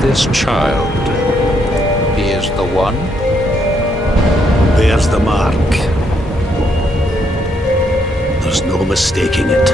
This child, he is the one? Bears the mark. There's no mistaking it.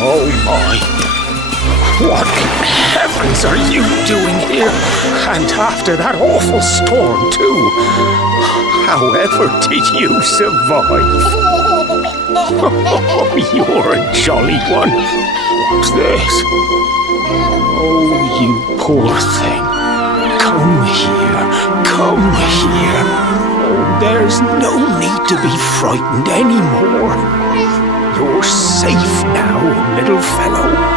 Oh my! What in heavens are you doing here? And after that awful storm, too. However did you survive? Oh, you're a jolly one. What's this? Oh, you poor thing. Come here. Come here. Oh, there's no need to be frightened anymore. You're safe now, little fellow.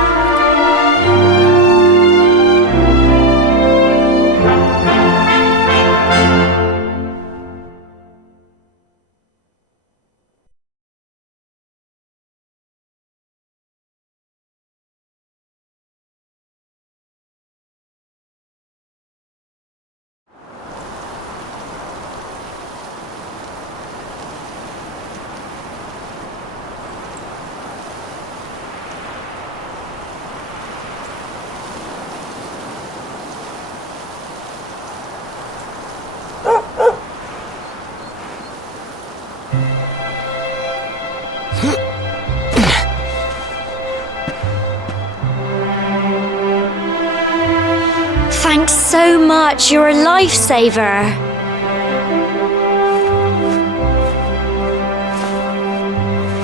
Thanks so much, you're a lifesaver.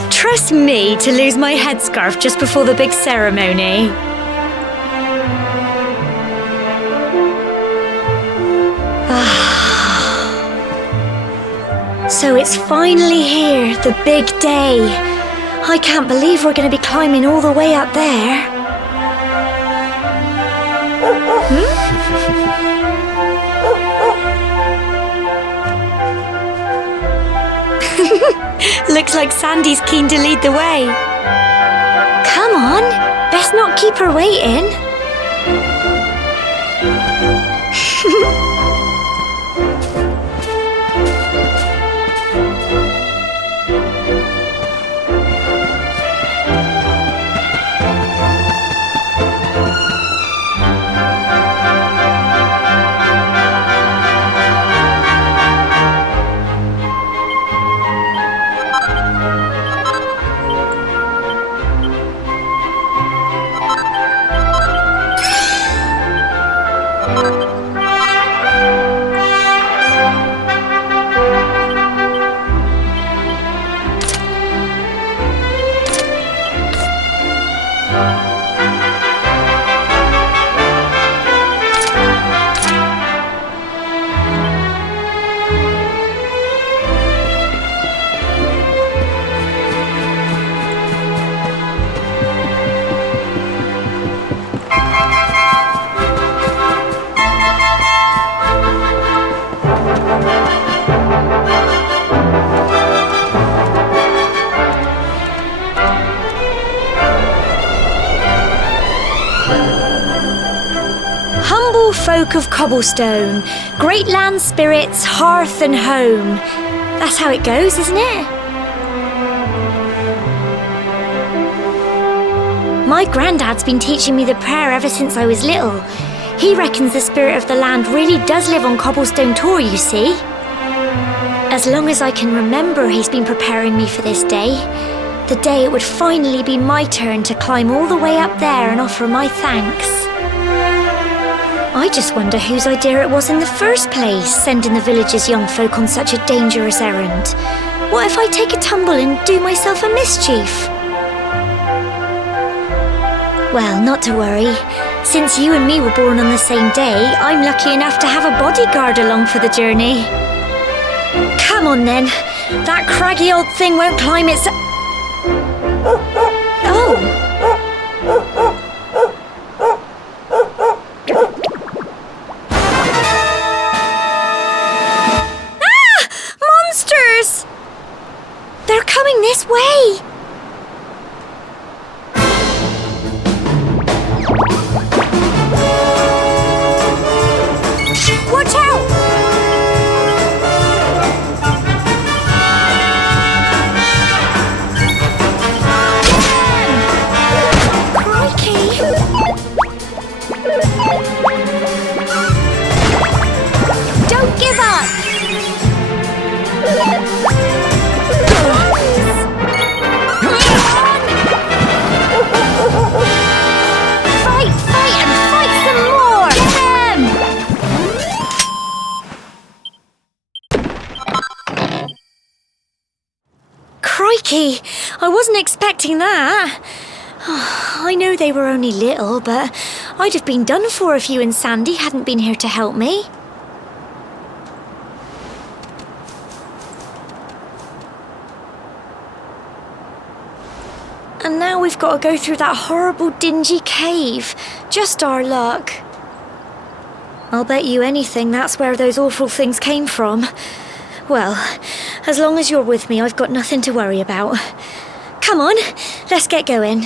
Trust me to lose my headscarf just before the big ceremony. So it's finally here, the big day. I can't believe we're going to be climbing all the way up there. Looks like Sandy's keen to lead the way. Come on, best not keep her waiting. Humble folk of cobblestone, great land spirits, hearth and home. That's how it goes, isn't it? My granddad's been teaching me the prayer ever since I was little. He reckons the spirit of the land really does live on Cobblestone Tor, you see. As long as I can remember, he's been preparing me for this day. The day it would finally be my turn to climb all the way up there and offer my thanks. I just wonder whose idea it was in the first place, sending the village's young folk on such a dangerous errand. What if I take a tumble and do myself a mischief? Well, not to worry. Since you and me were born on the same day, I'm lucky enough to have a bodyguard along for the journey. Come on then. That craggy old thing won't climb its... Oh! They're coming this way! Watch out! Crikey! Don't give up! Crikey, I wasn't expecting that. I know they were only little, but I'd have been done for if you and Sandy hadn't been here to help me. And now we've got to go through that horrible dingy cave. Just our luck. I'll bet you anything that's where those awful things came from. Well, as long as you're with me, I've got nothing to worry about. Come on, let's get going.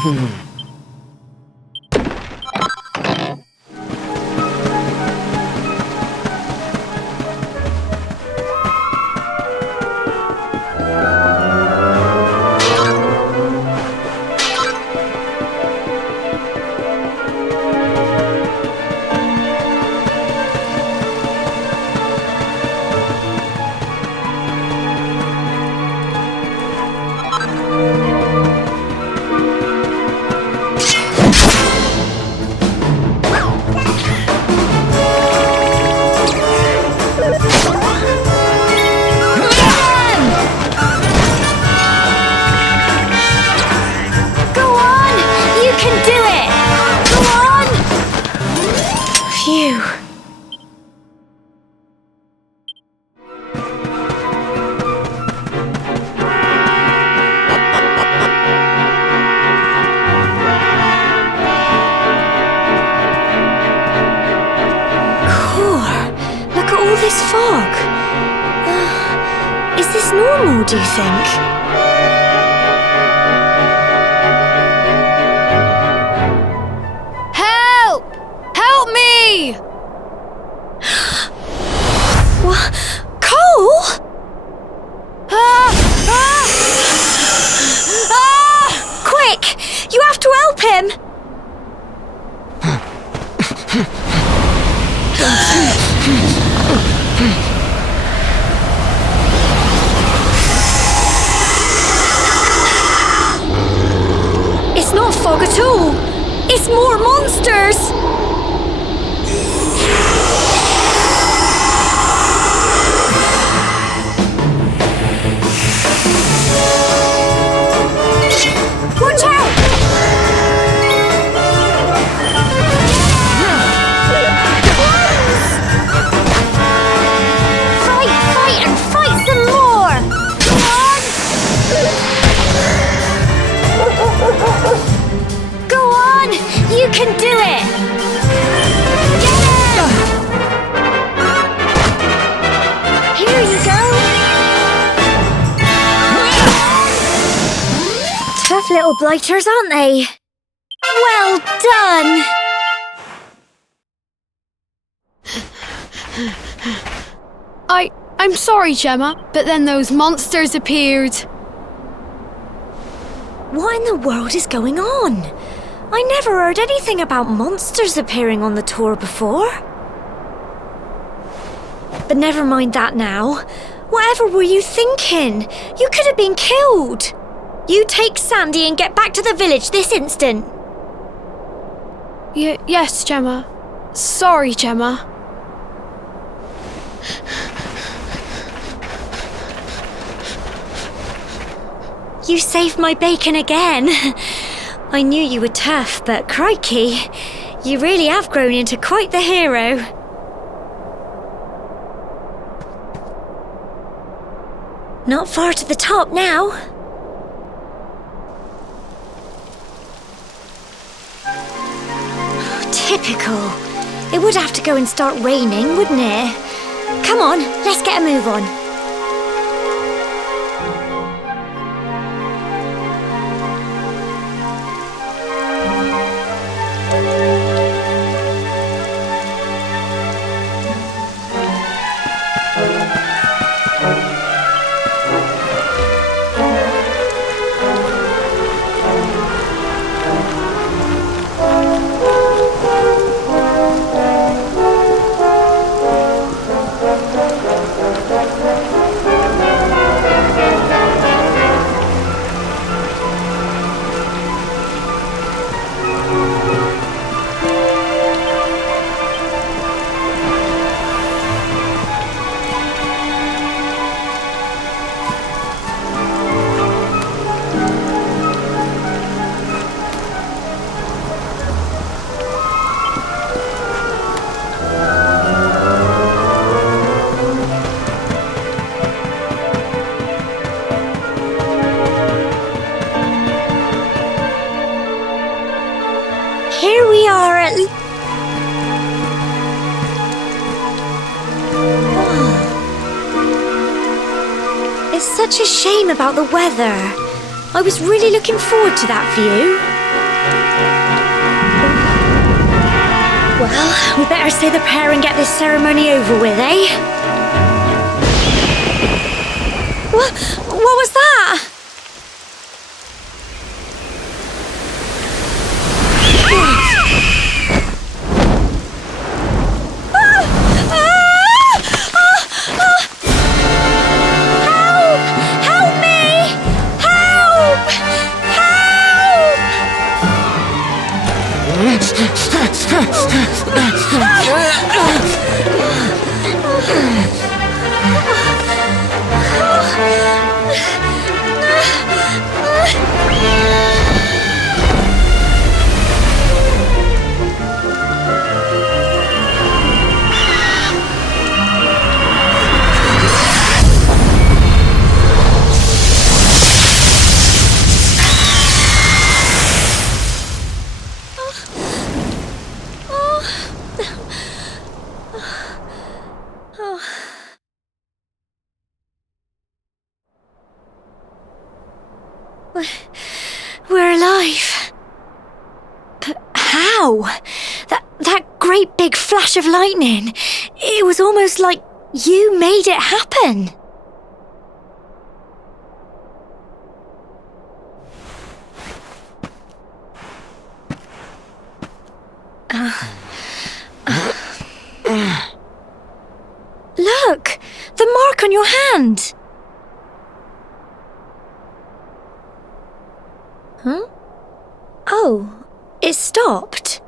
Phew. Look at all this fog. Is this normal, do you think? Help! Help me! What? Cole? Quick! You have to help him! It's not fog at all. It's more monsters. Watch out! Fight, and fight some more! Come on! Go on! You can do it! Yeah! Here you go! Tough little blighters, aren't they? Well done! I'm sorry, Gemma, but then those monsters appeared. What in the world is going on? I never heard anything about monsters appearing on the tour before. But never mind that now. Whatever were you thinking? You could have been killed. You take Sandy and get back to the village this instant. Yes, Gemma. Sorry, Gemma. You saved my bacon again. I knew you were tough, but crikey, you really have grown into quite the hero. Not far to the top now. Typical. It would have to go and start raining, wouldn't it? Come on, let's get a move on. Here we are at... It's such a shame about the weather. I was really looking forward to that view. Well, we better say the prayer and get this ceremony over with, eh? What was that? Help me! Help! We're alive. But how? That great big flash of lightning. It was almost like you made it happen. Look! The mark on your hand! Huh? Oh, it stopped.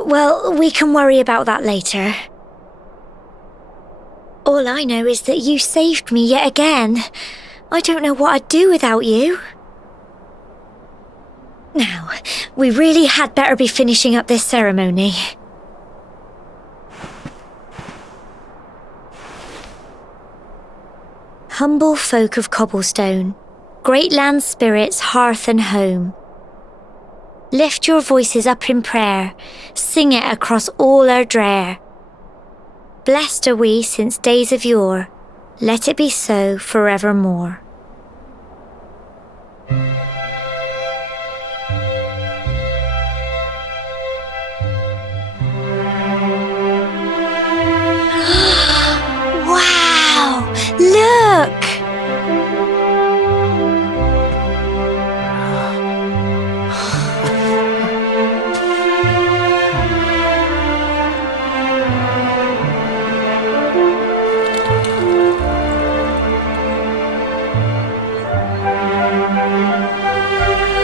Well, we can worry about that later. All I know is that you saved me yet again. I don't know what I'd do without you. Now, we really had better be finishing up this ceremony. Humble folk of Cobblestone, great land spirits, hearth and home. Lift your voices up in prayer, sing it across all our drear. Blessed are we since days of yore, let it be so forevermore. Wow! Look!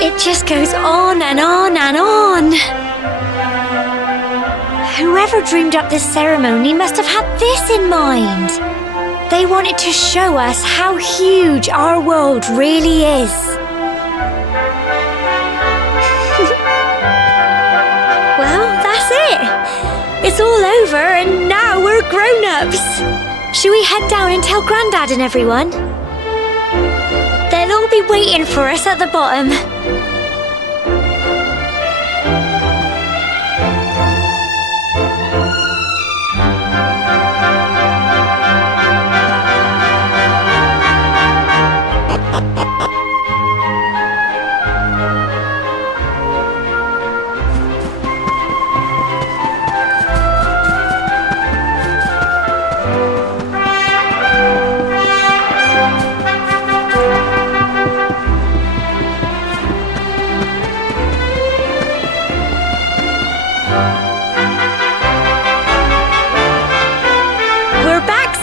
It just goes on and on and on. Whoever dreamed up this ceremony must have had this in mind. They wanted to show us how huge our world really is. Well, that's it. It's all over and now we're grown-ups. Shall we head down and tell Grandad and everyone? They'll all be waiting for us at the bottom.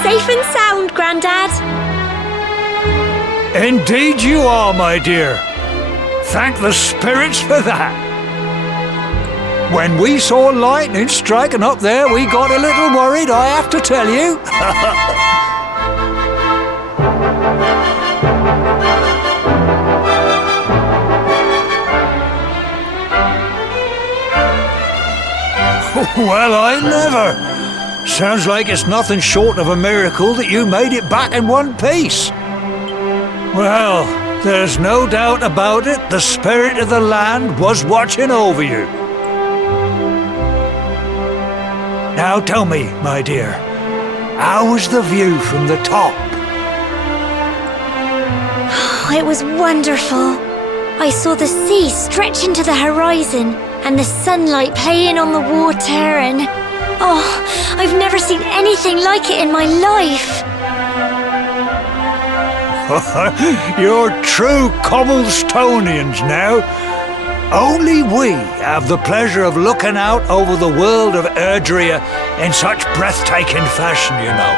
Safe and sound, Grandad. Indeed you are, my dear. Thank the spirits for that. When we saw lightning striking up there, we got a little worried, I have to tell you. Well, I never. Sounds like it's nothing short of a miracle that you made it back in one piece. Well, there's no doubt about it, the spirit of the land was watching over you. Now tell me, my dear, how was the view from the top? It was wonderful. I saw the sea stretch into the horizon and the sunlight playing on the water and... Oh, I've never seen anything like it in my life. You're true Cobblestonians now. Only we have the pleasure of looking out over the world of Erdrea in such breathtaking fashion, you know.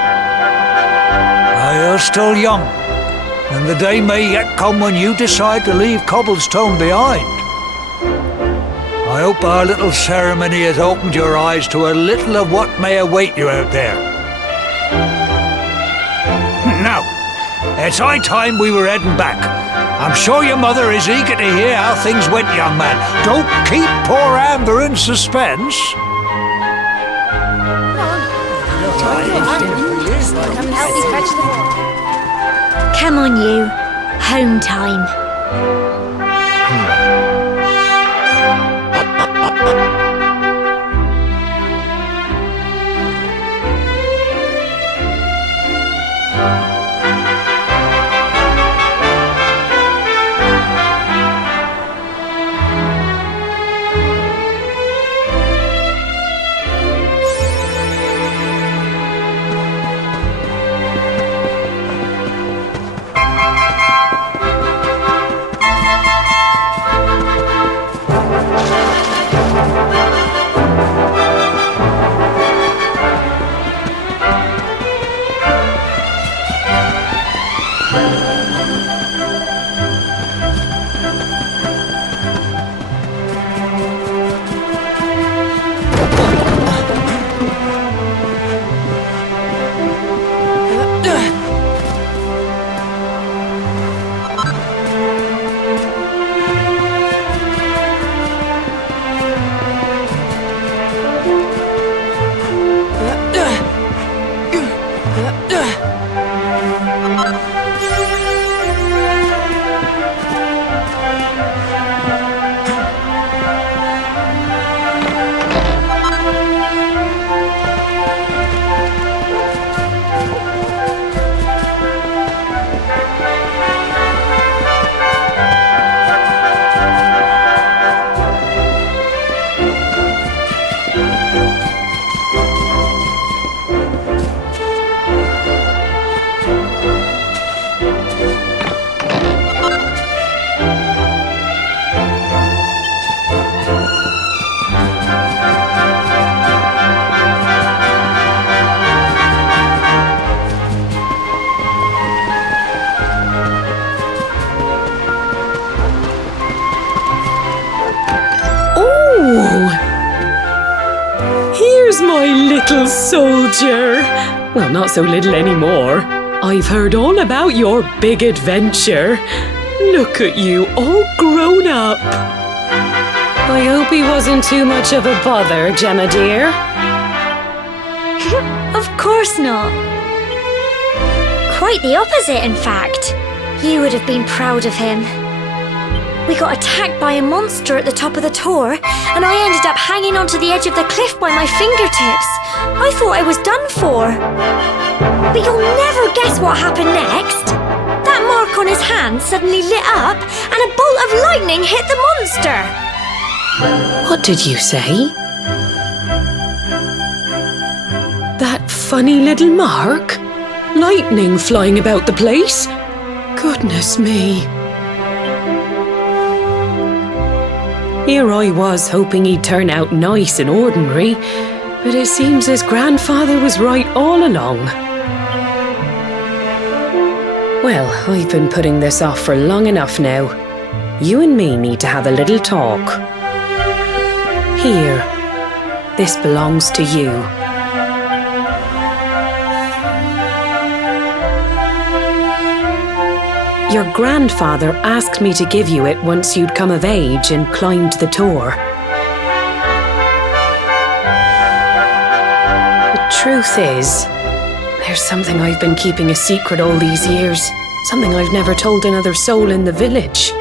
You're still young, and the day may yet come when you decide to leave Cobblestone behind. I hope our little ceremony has opened your eyes to a little of what may await you out there. Now, it's high time we were heading back. I'm sure your mother is eager to hear how things went, young man. Don't keep poor Amber in suspense. Come on, you. Home time. Little soldier. Well, not so little anymore. I've heard all about your big adventure. Look at you, all grown up. I hope he wasn't too much of a bother, Gemma dear. Of course not. Quite the opposite, in fact. You would have been proud of him. We got attacked by a monster at the top of the tor, and I ended up hanging onto the edge of the cliff by my fingertips. I thought I was done for. But you'll never guess what happened next. That mark on his hand suddenly lit up, and a bolt of lightning hit the monster. What did you say? That funny little mark? Lightning flying about the place? Goodness me. Here I was hoping he'd turn out nice and ordinary, but it seems his grandfather was right all along. Well, I've been putting this off for long enough now. You and me need to have a little talk. Here, this belongs to you. Your grandfather asked me to give you it once you'd come of age and climbed the tor. The truth is, there's something I've been keeping a secret all these years. Something I've never told another soul in the village.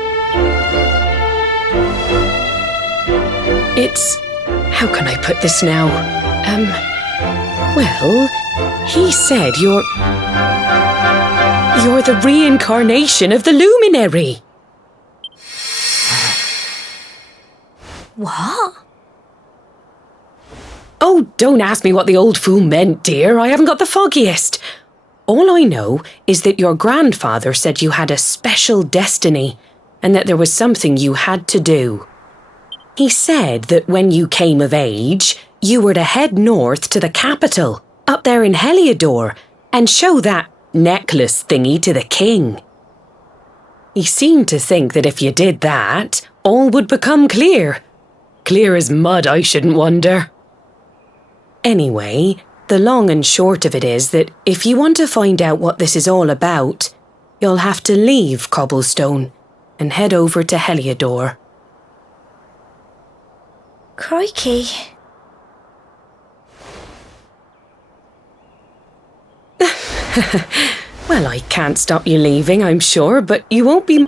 It's... how can I put this now? Well, he said you're the reincarnation of the luminary. What? Oh, don't ask me what the old fool meant, dear. I haven't got the foggiest. All I know is that your grandfather said you had a special destiny and that there was something you had to do. He said that when you came of age, you were to head north to the capital, up there in Heliodor, and show that necklace thingy to the king. He seemed to think that if you did that, all would become clear. Clear as mud, I shouldn't wonder. Anyway, the long and short of it is that if you want to find out what this is all about, you'll have to leave Cobblestone and head over to Heliodor. Crikey. Well, I can't stop you leaving, I'm sure, but you won't be...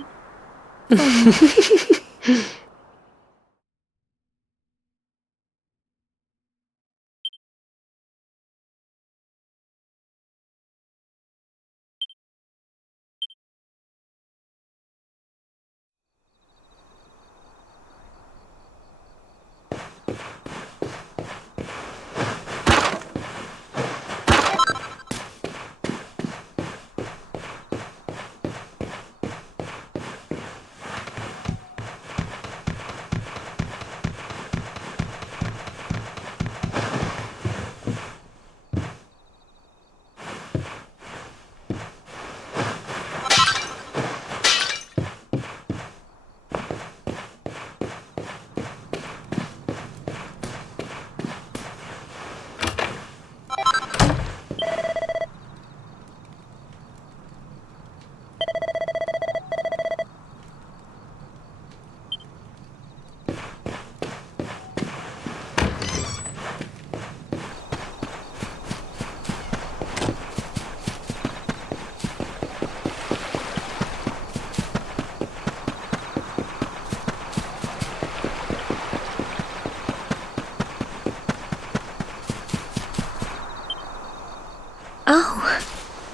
Oh,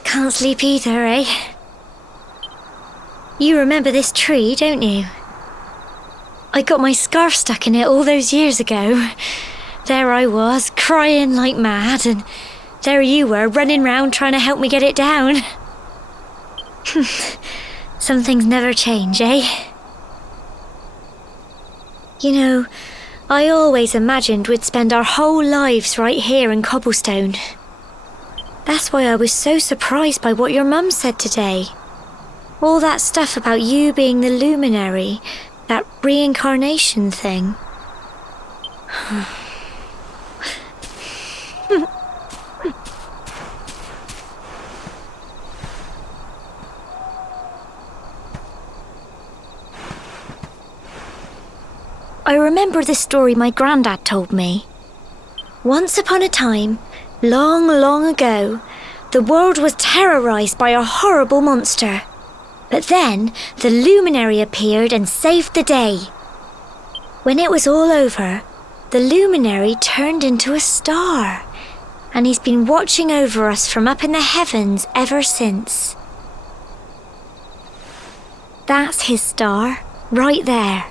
can't sleep either, eh? You remember this tree, don't you? I got my scarf stuck in it all those years ago. There I was, crying like mad, and there you were, running round trying to help me get it down. Some things never change, eh? You know, I always imagined we'd spend our whole lives right here in Cobblestone. That's why I was so surprised by what your mum said today. All that stuff about you being the luminary, that reincarnation thing. I remember the story my granddad told me. Once upon a time, long, long ago, the world was terrorised by a horrible monster. But then the luminary appeared and saved the day. When it was all over, the luminary turned into a star, and he's been watching over us from up in the heavens ever since. That's his star, right there.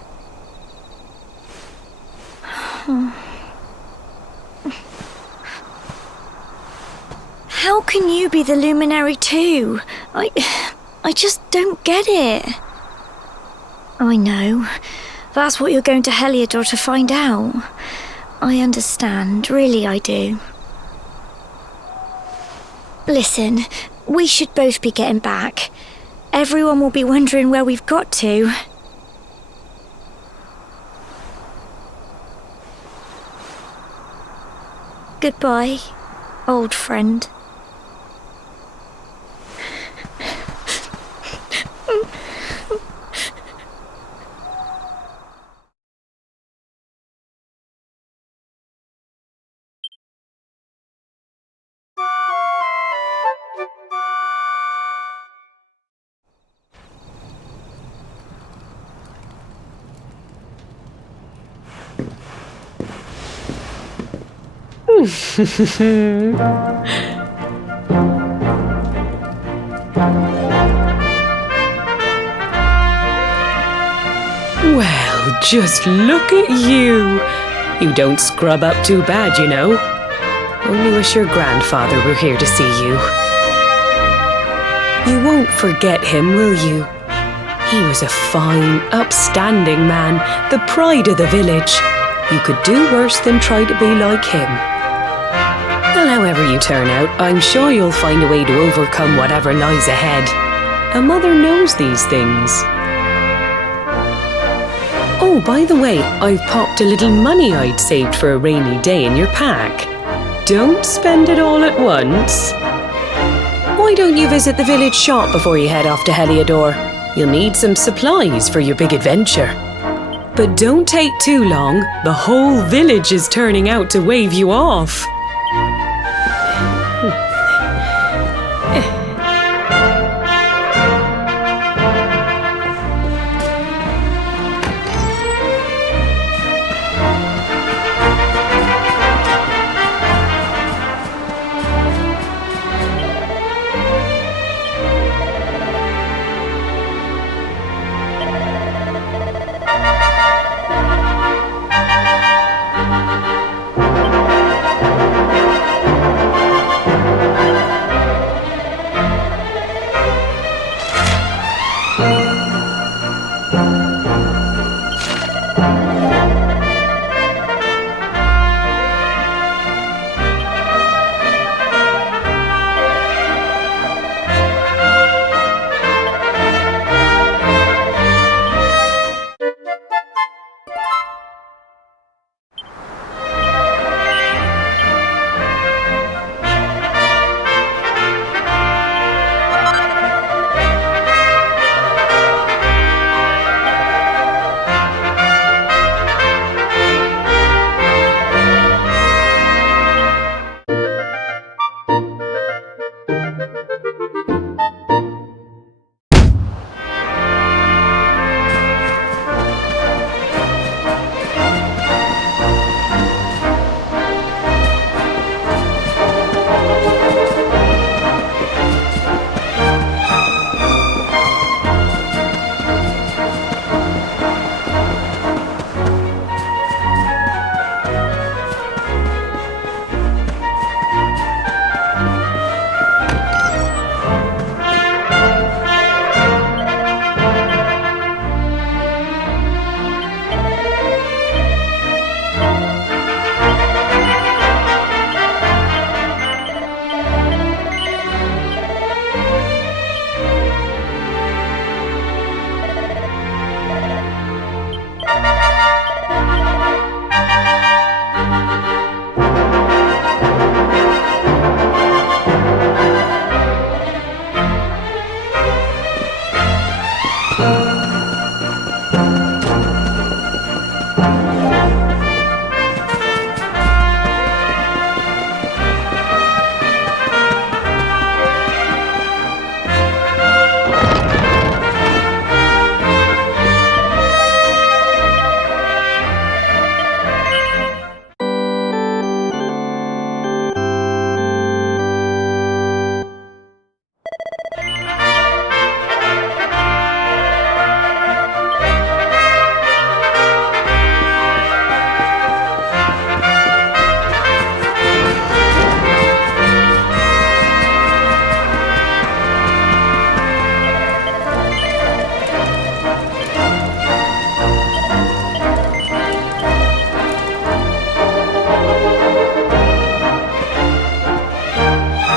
How can you be the luminary too? I just don't get it. I know. That's what you're going to Heliodor to find out. I understand, really I do. Listen, we should both be getting back. Everyone will be wondering where we've got to. Goodbye, old friend. Well, just look at you. You don't scrub up too bad, you know. Only wish your grandfather were here to see you. You won't forget him, will you? He was a fine, upstanding man, the pride of the village. You could do worse than try to be like him. Well, however you turn out, I'm sure you'll find a way to overcome whatever lies ahead. A mother knows these things. Oh, by the way, I've popped a little money I'd saved for a rainy day in your pack. Don't spend it all at once. Why don't you visit the village shop before you head off to Heliodor? You'll need some supplies for your big adventure. But don't take too long. The whole village is turning out to wave you off.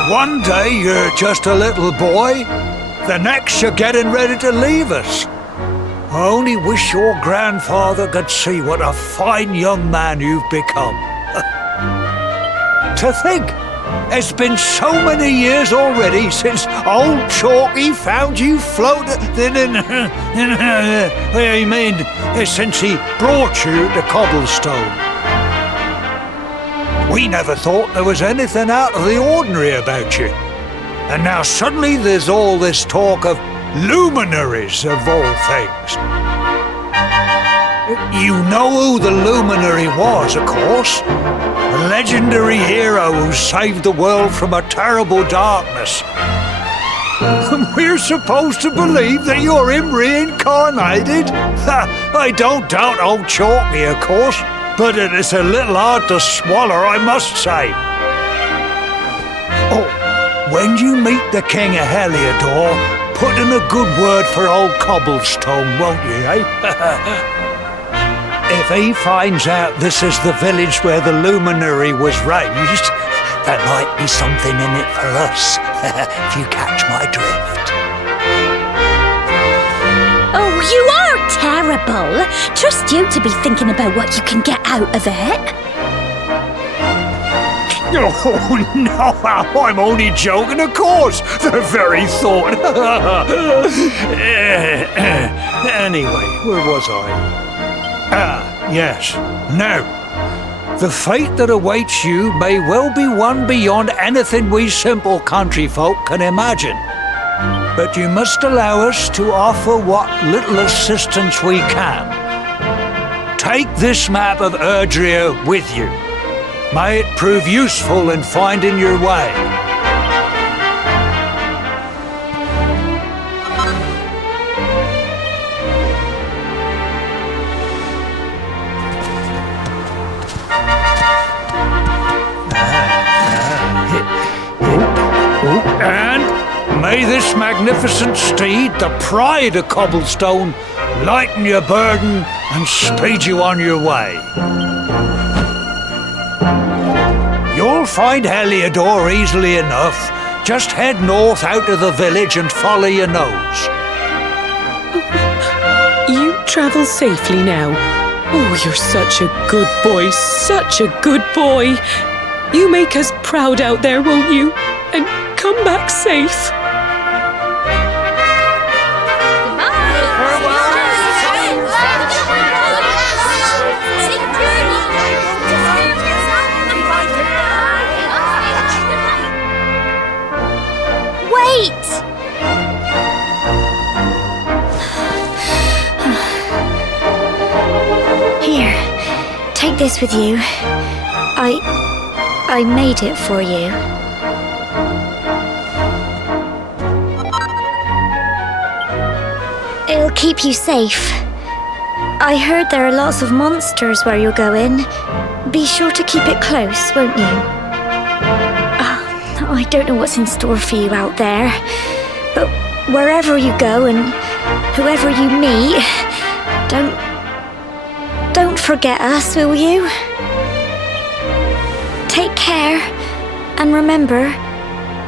One day you're just a little boy, the next you're getting ready to leave us. I only wish your grandfather could see what a fine young man you've become. To think, it's been so many years already since old Chalky found you floating I mean, since he brought you to Cobblestone. We never thought there was anything out of the ordinary about you. And now suddenly there's all this talk of luminaries of all things. You know who the luminary was, of course. A legendary hero who saved the world from a terrible darkness. We're supposed to believe that you're him reincarnated? I don't doubt old Chalky, of course, but it is a little hard to swallow, I must say. Oh, when you meet the King of Heliodor, put in a good word for old Cobblestone, won't you, eh? If he finds out this is the village where the luminary was raised, there might be something in it for us, if you catch my drift. Oh, you are terrible. Trust you to be thinking about what you can get out of it. Oh, no, I'm only joking, of course. The very thought. Anyway, where was I? Yes. Now, the fate that awaits you may well be one beyond anything we simple country folk can imagine. But you must allow us to offer what little assistance we can. Take this map of Erdrea with you. May it prove useful in finding your way. And may this magnificent steed, the pride of Cobblestone, lighten your burden and speed you on your way. You'll find Heliodor easily enough. Just head north out of the village and follow your nose. You travel safely now. Oh, you're such a good boy, such a good boy. You make us proud out there, won't you? And come back safe. Here, take this with you. I made it for you. It'll keep you safe. I heard there are lots of monsters where you're going. Be sure to keep it close, won't you? Oh, I don't know what's in store for you out there, but wherever you go and whoever you meet, don't forget us, will you? Take care, and remember,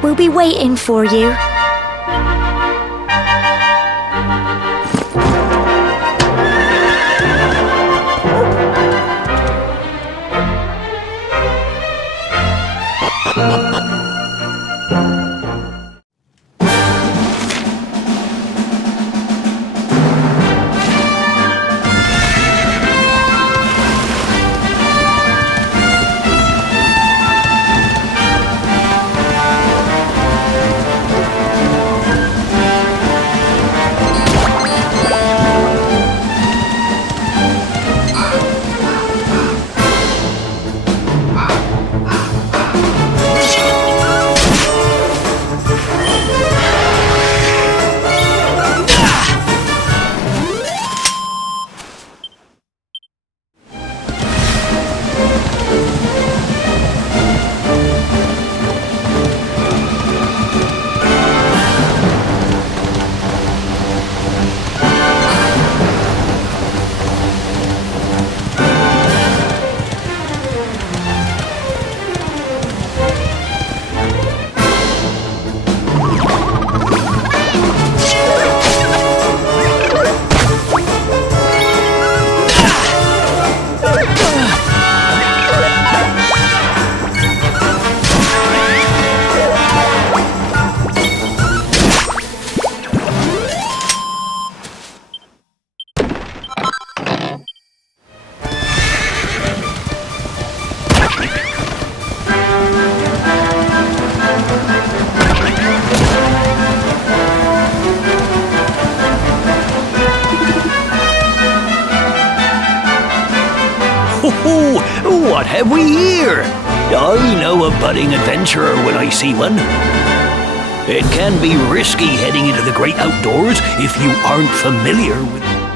we'll be waiting for you. What have we here? I know a budding adventurer when I see one. It can be risky heading into the great outdoors if you aren't familiar with...